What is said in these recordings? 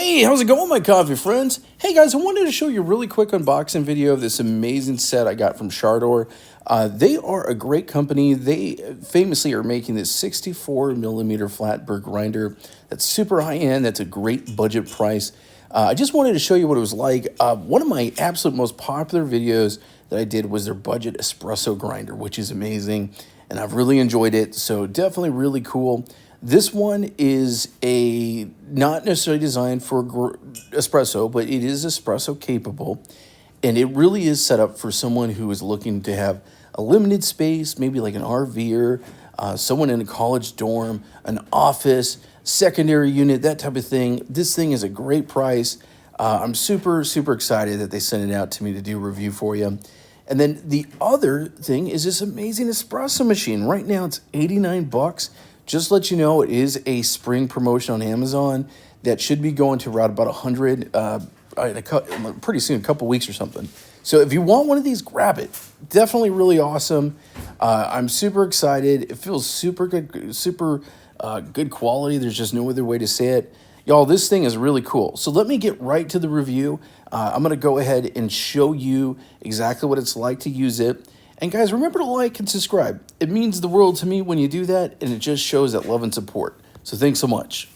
Hey, how's it going, my coffee friends? Hey guys, I wanted to show you a really quick unboxing video of this amazing set I got from SHARDOR. They are a great company. They famously are making this 64 millimeter flat burr grinder that's super high end. That's a great budget price. I just wanted to show you what it was like. One of my absolute most popular videos that I did was their budget espresso grinder, which is amazing, and I've really enjoyed it. So definitely really cool. This one is not necessarily designed for espresso, but it is espresso capable. And it really is set up for someone who is looking to have a limited space, maybe like an RVer, someone in a college dorm, an office, secondary unit, that type of thing. This thing is a great price. I'm super, super excited that they sent it out to me to do a review for you. And then the other thing is this amazing espresso machine. Right now it's 89 bucks. Just to let you know, it is a spring promotion on Amazon that should be going to around about 100 pretty soon, a couple weeks or something. So if you want one of these, grab it. Definitely really awesome. I'm super excited. It feels super good, super good quality. There's just no other way to say it. Y'all, this thing is really cool. So let me get right to the review. I'm going to go ahead and show you exactly what it's like to use it. And guys, remember to like and subscribe. It means the world to me when you do that, and it just shows that love and support. So thanks so much.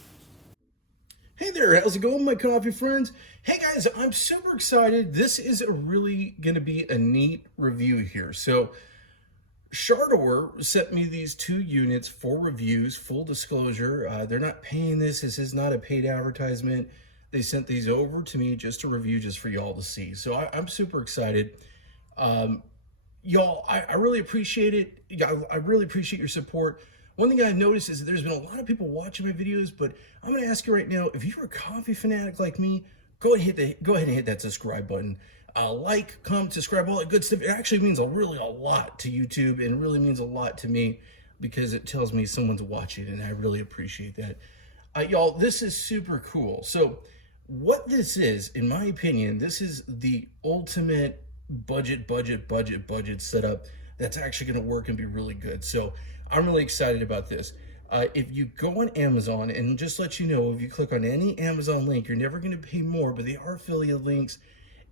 Hey there, how's it going, my coffee friends? Hey guys, I'm super excited. This is really going to be a neat review here. So SHARDOR sent me these 2 units for reviews, full disclosure. They're not paying this. This is not a paid advertisement. They sent these over to me just to review, just for y'all to see. So I'm super excited. Y'all, I really appreciate it. I really appreciate your support. One thing I've noticed is that there's been a lot of people watching my videos, but I'm going to ask you right now, if you're a coffee fanatic like me, go ahead and hit that subscribe button. Like, comment, subscribe, all that good stuff. It actually means a lot to YouTube, and really means a lot to me because it tells me someone's watching, and I really appreciate that. Y'all, this is super cool. So what this is, in my opinion, this is the ultimate budget setup that's actually going to work and be really good. So I'm really excited about this. If you go on Amazon, and just let you know, if you click on any Amazon link, you're never going to pay more, but they are affiliate links,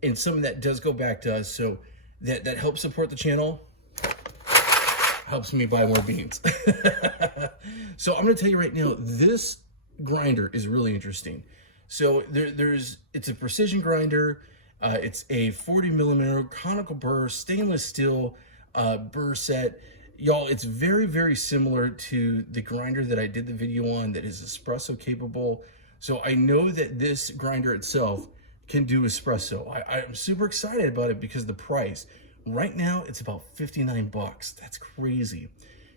and some of that does go back to us. So that helps support the channel, helps me buy more beans. So I'm going to tell you right now, this grinder is really interesting. So it's a precision grinder. It's a 40 millimeter Conical Burr stainless steel burr set. Y'all, it's very, very similar to the grinder that I did the video on that is espresso capable. So I know that this grinder itself can do espresso. I'm super excited about it because the price. Right now, it's about 59 bucks. That's crazy.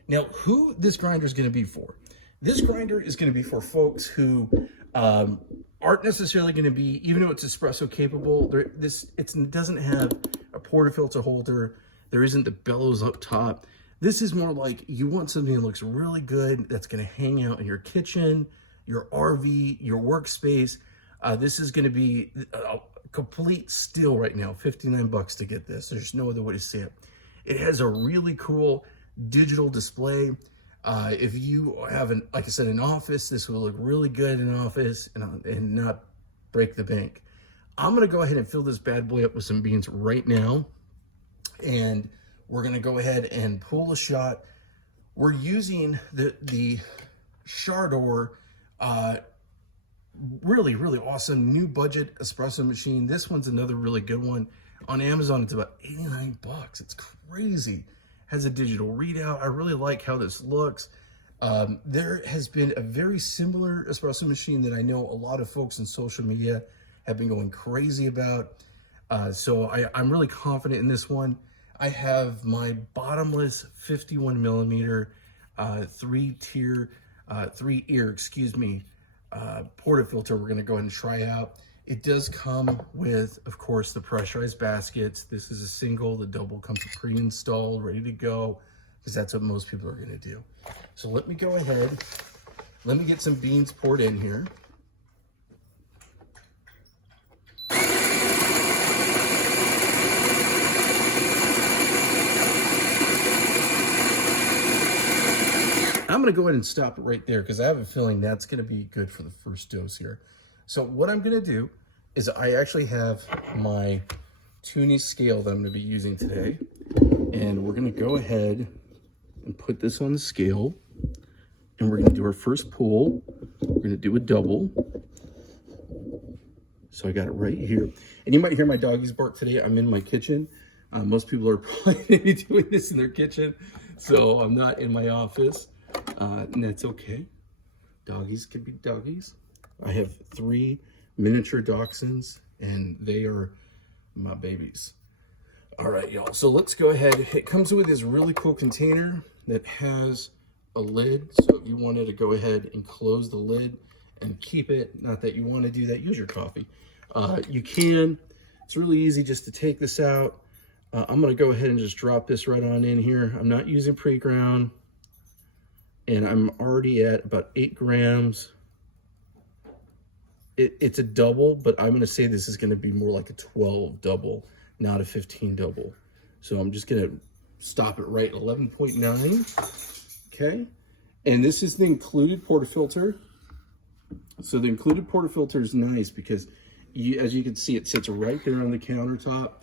Now, who this grinder is going to be for? This grinder is going to be for folks who aren't necessarily going to be, even though it's espresso capable, it doesn't have a portafilter holder. There isn't the bellows up top. This is more like you want something that looks really good, that's going to hang out in your kitchen, your RV, your workspace. This is going to be a complete steal right now. 59 bucks to get this. There's no other way to say it. It has a really cool digital display. If you have like I said, an office, this will look really good in an office and not break the bank. I'm going to go ahead and fill this bad boy up with some beans right now. And we're going to go ahead and pull a shot. We're using the SHARDOR, really, really awesome new budget espresso machine. This one's another really good one. On Amazon, it's about 89 bucks. It's crazy. Has a digital readout. I really like how this looks. There has been a very similar espresso machine that I know a lot of folks in social media have been going crazy about. So I'm really confident in this one. I have my bottomless 51 millimeter, 3-ear, portafilter we're going to go ahead and try out. It does come with, of course, the pressurized baskets. This is a single. The double comes pre-installed, ready to go, because that's what most people are going to do. So let me go ahead. Let me get some beans poured in here. I'm going to go ahead and stop it right there because I have a feeling that's going to be good for the first dose here. So what I'm gonna do is I actually have my tuning scale that I'm gonna be using today. And we're gonna go ahead and put this on the scale. And we're gonna do our first pull. We're gonna do a double. So I got it right here. And you might hear my doggies bark today. I'm in my kitchen. Most people are probably gonna be doing this in their kitchen. So I'm not in my office, and that's okay. Doggies can be doggies. I have 3 miniature dachshunds, and they are my babies. All right, y'all, so let's go ahead. It comes with this really cool container that has a lid. So if you wanted to go ahead and close the lid and keep it, not that you want to do that, use your coffee. You can. It's really easy just to take this out. I'm going to go ahead and just drop this right on in here. I'm not using pre-ground, and I'm already at about 8 grams. It's a double, but I'm going to say this is going to be more like a 12 double, not a 15 double. So I'm just going to stop it right at 11.9. Okay. And this is the included portafilter. So the included portafilter is nice because as you can see, it sits right there on the countertop.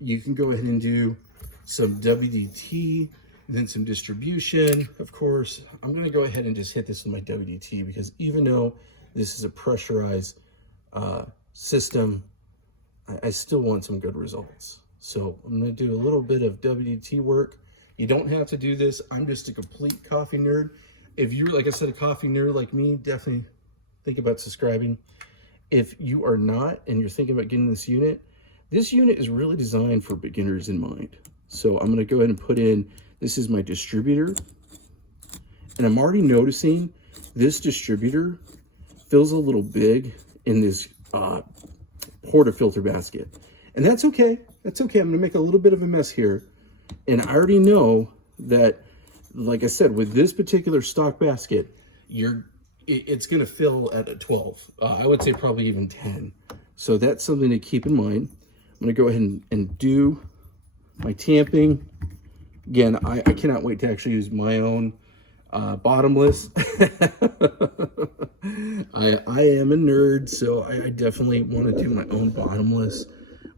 You can go ahead and do some WDT, then some distribution. Of course, I'm going to go ahead and just hit this with my WDT because even though this is a pressurized system, I still want some good results. So I'm going to do a little bit of WDT work. You don't have to do this. I'm just a complete coffee nerd. If you're, like I said, a coffee nerd like me, definitely think about subscribing. If you are not and you're thinking about getting this unit is really designed for beginners in mind. So I'm going to go ahead and put in, this is my distributor. And I'm already noticing this distributor feels a little big in this portafilter basket. And that's okay. That's okay. I'm going to make a little bit of a mess here. And I already know that, like I said, with this particular stock basket, it's going to fill at a 12. I would say probably even 10. So that's something to keep in mind. I'm going to go ahead and do my tamping. Again, I cannot wait to actually use my own bottomless. I am a nerd, so I definitely want to do my own bottomless.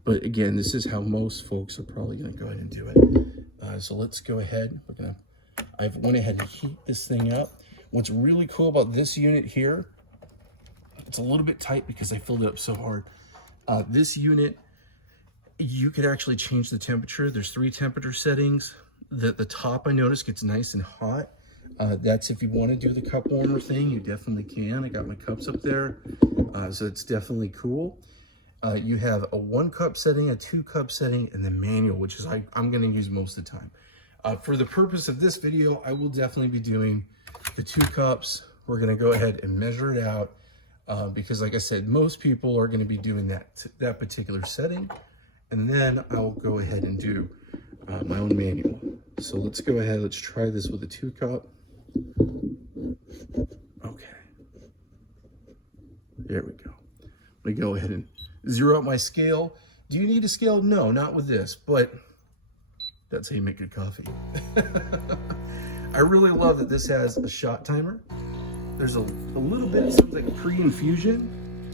But again, this is how most folks are probably going to go ahead and do it. So let's go ahead. I've went ahead and heat this thing up. What's really cool about this unit here, it's a little bit tight because I filled it up so hard. This unit, you could actually change the temperature. There's 3 temperature settings. The top, I noticed, gets nice and hot. That's if you want to do the cup warmer thing, you definitely can. I got my cups up there, so it's definitely cool. You have a 1 cup setting, a 2 cup setting, and the manual, which is I'm going to use most of the time. For the purpose of this video, I will definitely be doing the 2 cups. We're going to go ahead and measure it out because, like I said, most people are going to be doing that particular setting. And then I'll go ahead and do my own manual. So let's go ahead. Let's try this with a 2 cup. Okay. There we go. I'm going to go ahead and zero out my scale. Do you need a scale? No, not with this, but that's how you make good coffee. I really love that this has a shot timer. There's a little bit, it sounds like pre-infusion,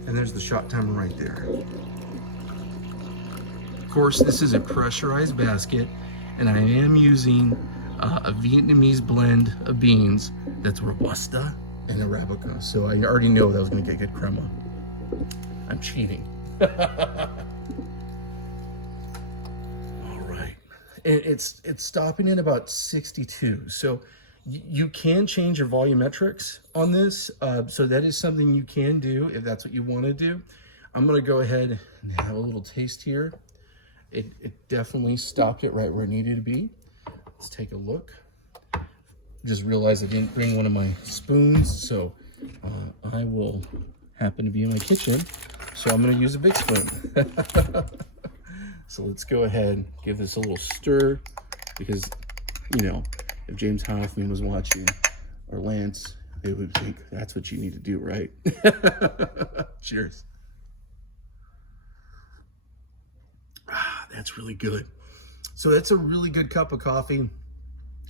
and there's the shot timer right there. Of course, this is a pressurized basket, and I am using a Vietnamese blend of beans that's Robusta and Arabica. So I already know that I was going to get good crema. I'm cheating. All right, and it's stopping at about 62. So you can change your volumetrics on this. So that is something you can do if that's what you want to do. I'm going to go ahead and have a little taste here. It definitely stopped it right where it needed to be. Let's take a look. Just realized I didn't bring one of my spoons, so I will happen to be in my kitchen, so I'm going to use a big spoon. So let's go ahead and give this a little stir because, you know, if James Hoffman was watching or Lance, they would think that's what you need to do, right? Cheers. That's really good. So that's a really good cup of coffee.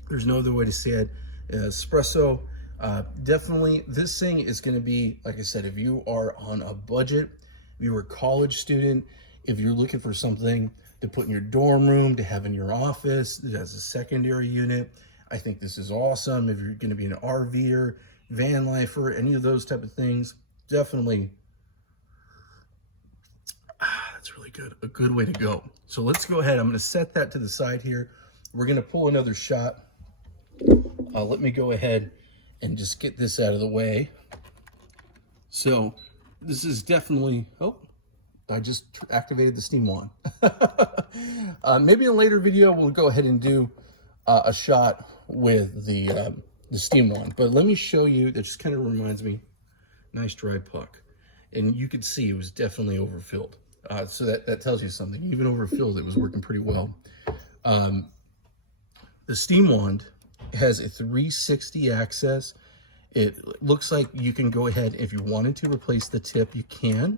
There's no other way to say it. Espresso, Definitely, this thing is going to be, like I said, if you are on a budget, if you're a college student, if you're looking for something to put in your dorm room, to have in your office, as a secondary unit, I think this is awesome. If you're going to be an RVer, van lifer, any of those type of things, definitely, that's really good. A good way to go. So let's go ahead. I'm going to set that to the side here. We're going to pull another shot. Let me go ahead and just get this out of the way. So this is definitely, oh, I just activated the steam wand. Maybe in a later video, we'll go ahead and do a shot with the steam wand. But let me show you, that just kind of reminds me, nice dry puck. And you could see it was definitely overfilled. So that tells you something. Even overfilled, it was working pretty well. The steam wand has a 360 access. It looks like you can go ahead, if you wanted to replace the tip, you can.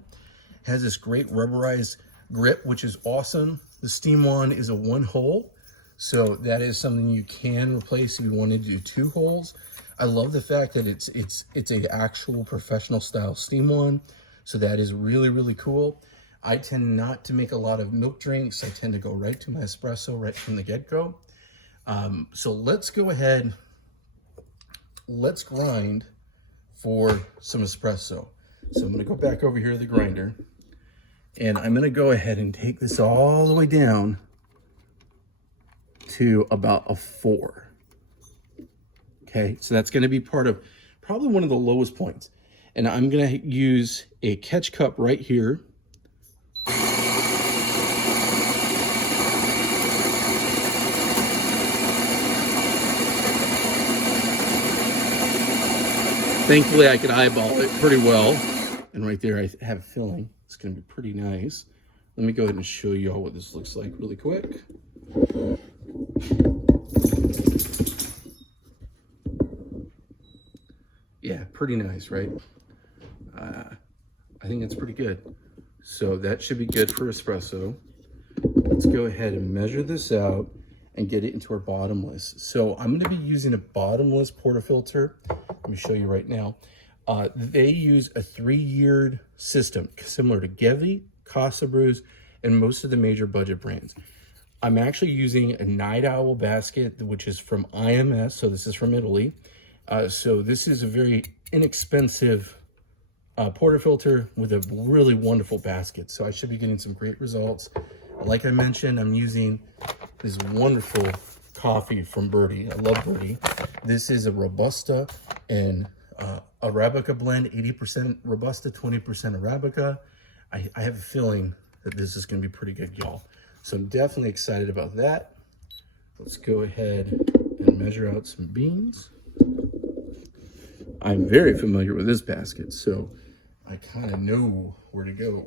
It has this great rubberized grip, which is awesome. The steam wand is a 1 hole, so that is something you can replace if you wanted to do 2 holes. I love the fact that it's a actual professional style steam wand, so that is really, really cool. I tend not to make a lot of milk drinks. I tend to go right to my espresso right from the get-go. So let's go ahead, let's grind for some espresso. So I'm going to go back over here to the grinder, and I'm going to go ahead and take this all the way down to about a 4. Okay, so that's going to be part of probably one of the lowest points. And I'm going to use a catch cup right here. Thankfully, I could eyeball it pretty well. And right there, I have a feeling it's going to be pretty nice. Let me go ahead and show you all what this looks like really quick. Yeah, pretty nice, right? I think it's pretty good. So that should be good for espresso. Let's go ahead and measure this out and get it into our bottomless. So I'm going to be using a bottomless portafilter. Let me show you right now. They use a 3-year system, similar to Gevi, Casa Brews, and most of the major budget brands. I'm actually using a Night Owl basket, which is from IMS, so this is from Italy. So this is a very inexpensive portafilter with a really wonderful basket. So I should be getting some great results. Like I mentioned, I'm using this wonderful coffee from Birdie. I love Birdie. This is a Robusta and Arabica blend, 80% Robusta, 20% Arabica. I have a feeling that this is going to be pretty good, y'all. So I'm definitely excited about that. Let's go ahead and measure out some beans. I'm very familiar with this basket, so I kind of know where to go.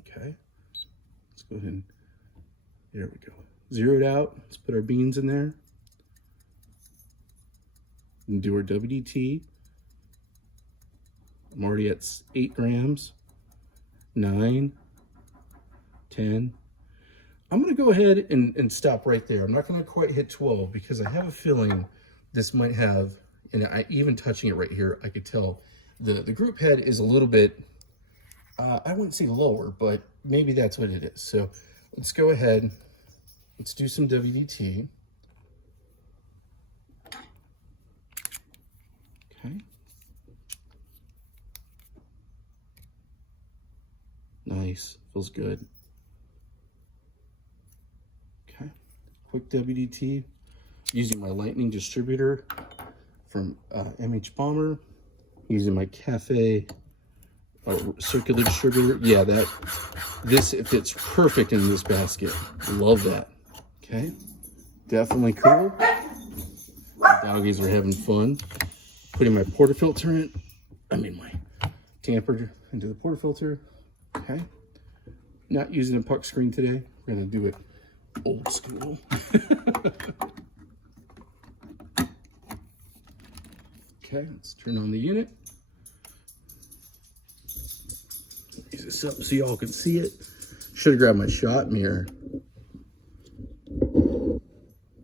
Okay. Let's go ahead and, there we go. Zero it out. Let's put our beans in there. And do our WDT. I'm already at 8 grams, 9, 10. I'm going to go ahead and stop right there. I'm not going to quite hit 12 because I have a feeling this might have, and even touching it right here, I could tell the group head is a little bit, I wouldn't say lower, but maybe that's what it is. So let's go ahead. Let's do some WDT. Okay. Nice, feels good. Okay, quick WDT using my Lightning distributor from MH Bomber, using my Cafe circular distributor. Yeah, this fits perfect in this basket. Love that. Okay, definitely cool. The doggies are having fun. Putting my portafilter in, my tamper into the portafilter. Okay, not using a puck screen today. We're gonna do it old school. Okay, let's turn on the unit. Raise this up so y'all can see it. Should have grabbed my shot mirror.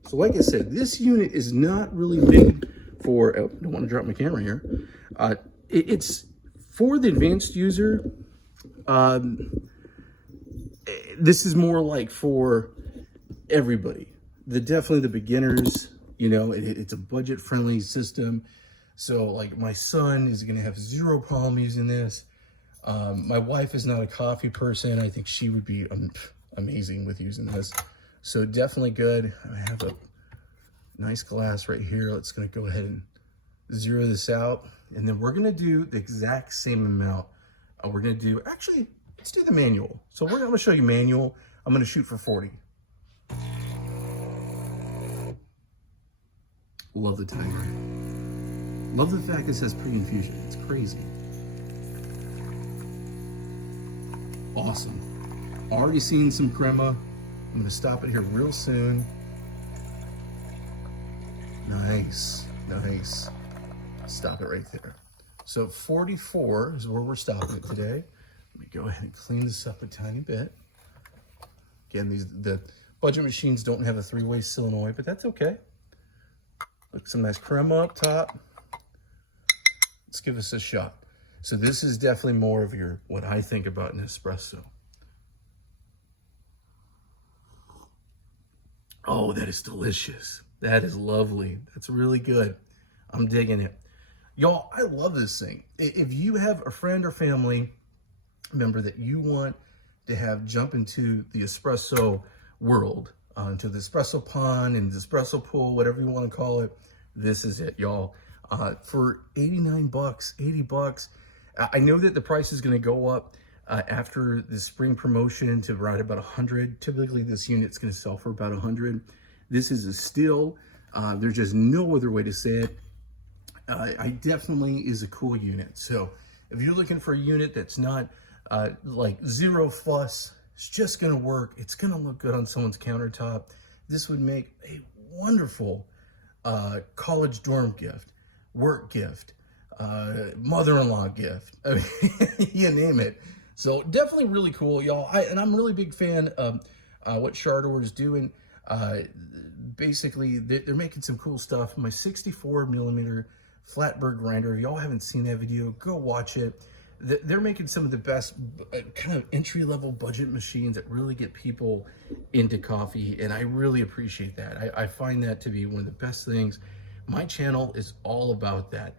So like I said, this unit is not really made for, oh, don't want to drop my camera here. It's for the advanced user. This is more like for everybody. Definitely the beginners, you know, it's a budget-friendly system. So like my son is gonna have zero problem using this. My wife is not a coffee person. I think she would be amazing with using this. So definitely good. I have a nice glass right here. Let's gonna go ahead and zero this out. And then we're gonna do the exact same amount. We're gonna do, actually, let's do the manual. So I'm gonna show you manual. I'm gonna shoot for 40. Love the timer. Love the fact this has pre-infusion. It's crazy. Awesome. Already seen some crema. I'm gonna stop it here real soon. Nice, nice. Stop it right there. So 44 is where we're stopping it today. Let me go ahead and clean this up a tiny bit. Again, the budget machines don't have a 3-way solenoid, but that's okay. Look, some nice crema up top. Let's give this a shot. So this is definitely more of your, what I think about an espresso. Oh, that is delicious. That is lovely. That's really good. I'm digging it. Y'all, I love this thing. If you have a friend or family member that you want to have jump into the espresso world, into the espresso pond and the espresso pool, whatever you want to call it, this is it, y'all. For 89 bucks, 80 bucks. I know that the price is going to go up after the spring promotion to right about 100. Typically, this unit's going to sell for about 100. This is a steal. There's just no other way to say it. I definitely is a cool unit. So if you're looking for a unit that's not like zero fuss, it's just going to work. It's going to look good on someone's countertop. This would make a wonderful college dorm gift, work gift, mother-in-law gift. I mean, you name it. So definitely really cool, y'all. And I'm a really big fan of what SHARDOR is doing. Basically, they're making some cool stuff. My 64 millimeter flat burr grinder. If y'all haven't seen that video, go watch it. They're making some of the best kind of entry-level budget machines that really get people into coffee, and I really appreciate that. I find that to be one of the best things. My channel is all about that.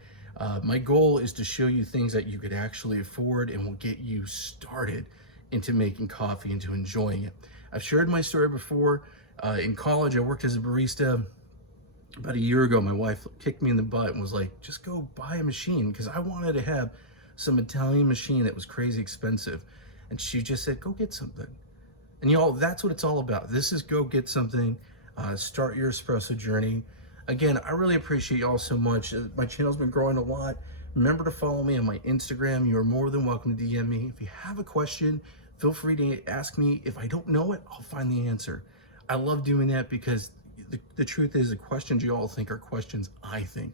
My goal is to show you things that you could actually afford and will get you started into making coffee, into enjoying it. I've shared my story before. In college, I worked as a barista. About a year ago, my wife kicked me in the butt and was like, just go buy a machine, because I wanted to have some Italian machine that was crazy expensive. And she just said, go get something. And y'all, that's what it's all about. This is go get something, start your espresso journey. Again, I really appreciate y'all so much. My channel's been growing a lot. Remember to follow me on my Instagram. You are more than welcome to DM me. If you have a question, feel free to ask me. If I don't know it, I'll find the answer. I love doing that because the truth is the questions you all think are questions I think.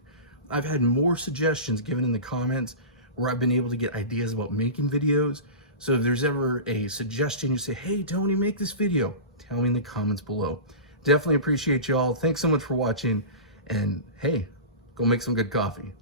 I've had more suggestions given in the comments where I've been able to get ideas about making videos. So if there's ever a suggestion, you say, hey, Tony, make this video, tell me in the comments below. Definitely appreciate y'all. Thanks so much for watching. And hey, go make some good coffee.